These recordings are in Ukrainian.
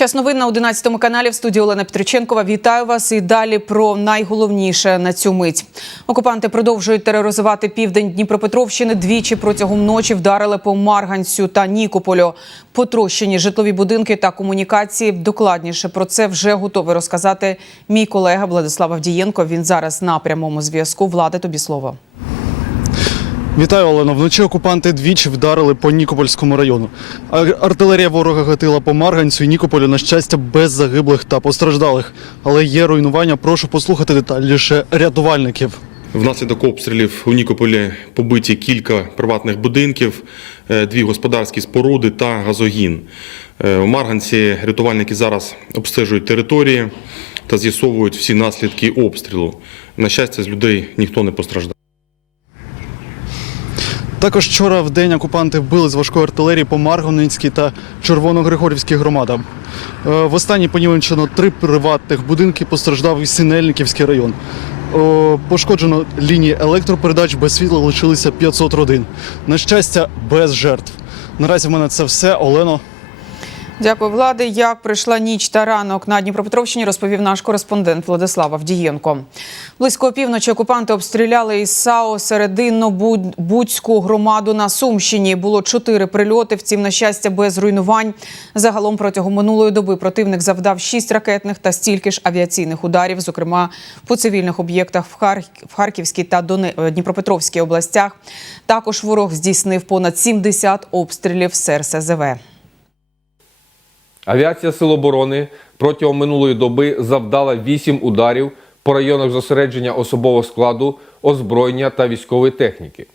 Час новин на 11 каналі в студії Олена Петриченкова. Вітаю вас і далі про найголовніше на цю мить. Окупанти продовжують тероризувати південь Дніпропетровщини. Двічі протягом ночі вдарили по Марганцю та Нікополю. Потрощені житлові будинки та комунікації. Докладніше про це вже готовий розказати мій колега Владислав Авдієнко. Він зараз на прямому зв'язку. Влади, тобі слово. Вітаю, Олено. Вночі окупанти двічі вдарили по Нікопольському району. Артилерія ворога гатила по Марганцю і Нікополю, на щастя, без загиблих та постраждалих. Але є руйнування. Прошу послухати детальніше рятувальників. Внаслідок обстрілів у Нікополі побиті кілька приватних будинків, е, дві господарські споруди та газогін. Е, У Марганці рятувальники зараз обстежують території та з'ясовують всі наслідки обстрілу. На щастя, з людей ніхто не постраждав. Також вчора в день окупанти били з важкої артилерії по Маргонинській та Червоногригорівській громадам. Е, В останній понівечено три приватних будинки, постраждав і Синельниківський район. Пошкоджено лінії електропередач, без світла лишилися 500 родин. На щастя, без жертв. Наразі в мене це все. Олено. Дякую, влади. Як прийшла ніч та ранок на Дніпропетровщині, розповів наш кореспондент Владислав Авдієнко. Близько опівночі окупанти обстріляли із САО серединно-будську громаду на Сумщині. Було чотири прильоти. Втім, на щастя, без руйнувань. Загалом протягом минулої доби противник завдав шість ракетних та стільки ж авіаційних ударів, зокрема по цивільних об'єктах в, Хар... в Харківській та е, Дніпропетровській областях. Також ворог здійснив понад 70 обстрілів з РСЗВ. Авіація Сил оборони протягом минулої доби завдала 8 ударів по районах зосередження особового складу, озброєння та військової техніки.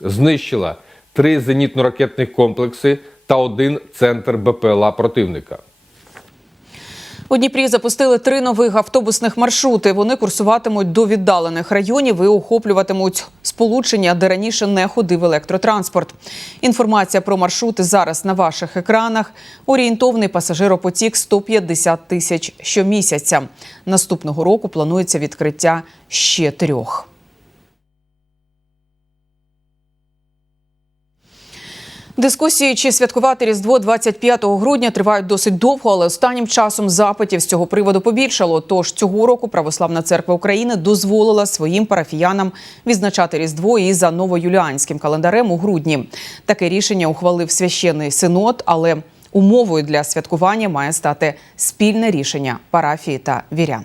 Знищила три зенітно-ракетних комплекси та один центр БПЛА противника. У Дніпрі запустили три нових автобусних маршрути. Вони курсуватимуть до віддалених районів і охоплюватимуть сполучення, де раніше не ходив електротранспорт. Інформація про маршрути зараз на ваших екранах. Орієнтовний пасажиропотік 150 тисяч щомісяця. Наступного року планується відкриття ще трьох. Дискусії, чи святкувати Різдво 25 грудня, тривають досить довго, але останнім часом запитів з цього приводу побільшало. Тож цього року Православна церква України дозволила своїм парафіянам відзначати Різдво і за новоюліанським календарем у грудні. Таке рішення ухвалив священний синод, але умовою для святкування має стати спільне рішення парафії та вірян.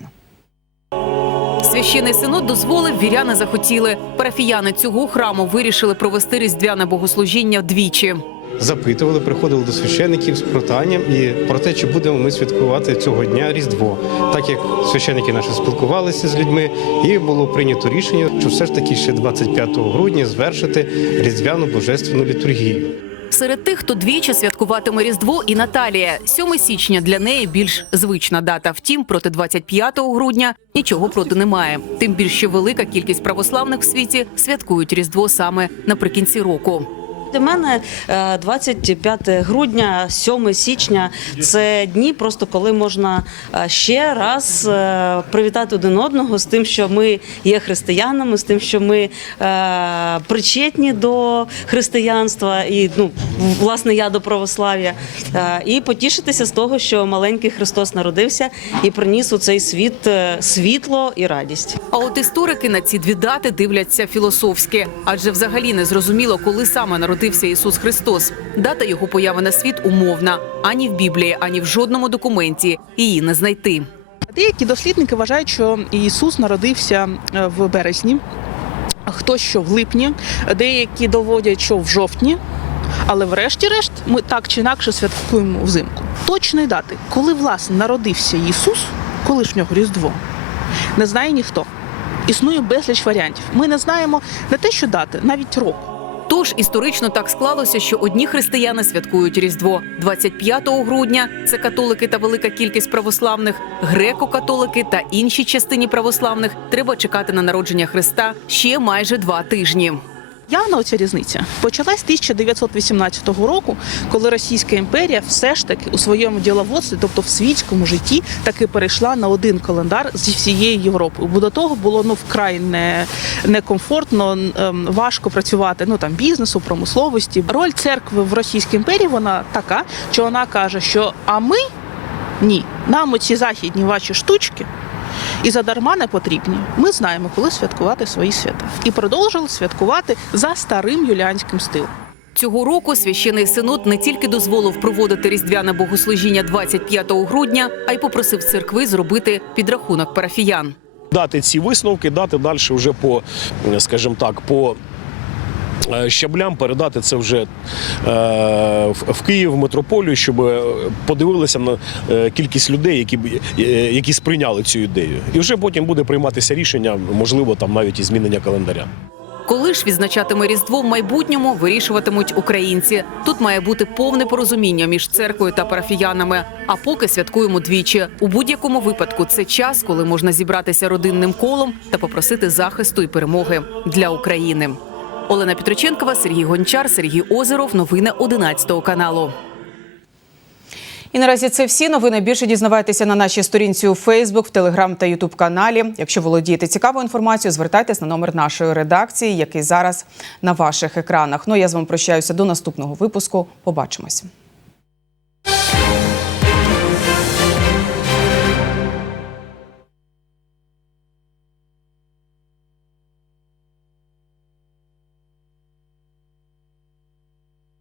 Священний синод дозволив, віряни захотіли. Парафіяни цього храму вирішили провести різдвяне богослужіння двічі. запитували, приходили до священиків з питанням і про те, чи будемо ми святкувати цього дня Різдво, так як священики наші спілкувалися з людьми, і було прийнято рішення, що все ж таки ще 25 грудня звершити різдвяну божественну літургію. Серед тих, хто двічі святкуватиме Різдво, і Наталія. 7 січня для неї більш звична дата. Втім, проти 25 грудня нічого проти немає. Тим більше велика кількість православних в світі святкують Різдво саме наприкінці року. Для мене е, 25 грудня, 7 січня це дні, просто коли можна е, ще раз е, привітати один одного з тим, що ми є християнами, з тим, що ми е, причетні до християнства, і ну власне я до православ'я, Е, і потішитися з того, що маленький Христос народився і приніс у цей світ е, світло і радість. А от історики на ці дві дати дивляться філософськи, адже взагалі не зрозуміло, коли саме народився Ісус Христос. Дата його появи на світ умовна ані в Біблії, ані в жодному документі її не знайти. Деякі дослідники вважають, що Ісус народився е, в березні, хтось що в липні, деякі доводять, що в жовтні. Але врешті-решт ми так чи інакше святкуємо взимку. Точної дати, коли власне народився Ісус, коли ж в нього Різдво, не знає ніхто. Існує безліч варіантів. Ми не знаємо не те, що дати, навіть року. Тож історично так склалося, що одні християни святкують Різдво 25 грудня. Це католики та велика кількість православних, греко-католики та іншій частині православних. Треба чекати на народження Христа ще майже два тижні. Явна оця різниця почалась 1918 року, коли Російська імперія все ж таки у своєму діловодстві, тобто в світському житті, таки перейшла на один календар зі всієї Європи. Бо до того було ну вкрай не, некомфортно, ем, важко працювати ну там бізнесу, промисловості. Роль церкви в Російській імперії вона така, що вона каже, що а ми Ні, нам оці західні ваші штучки і задарма не потрібні. Ми знаємо, коли святкувати свої свята. І продовжили святкувати за старим юліанським стилом. Цього року священий синод не тільки дозволив проводити різдвяне богослужіння 25 грудня, а й попросив церкви зробити підрахунок парафіян. дати ці висновки, дати далі вже по, скажімо так, по щаблям передати це вже е, в Київ, в метрополію, щоб е, подивилися на е, кількість людей, які, е, які сприйняли цю ідею. І вже потім буде прийматися рішення, можливо, там навіть і змінення календаря. Коли ж відзначатиме Різдво в майбутньому, вирішуватимуть українці. Тут має бути повне порозуміння між церквою та парафіянами. А поки святкуємо двічі. У будь-якому випадку це час, коли можна зібратися родинним колом та попросити захисту і перемоги для України. Олена Петроченкова, Сергій Гончар, Сергій Озеров. Новини 11 каналу. І наразі це всі новини. Більше дізнавайтеся на нашій сторінці у Фейсбук, в Телеграм та Ютуб каналі. Якщо володієте цікавою інформацією, звертайтесь на номер нашої редакції, який зараз на ваших екранах. Ну я з вами прощаюся до наступного випуску. Побачимося.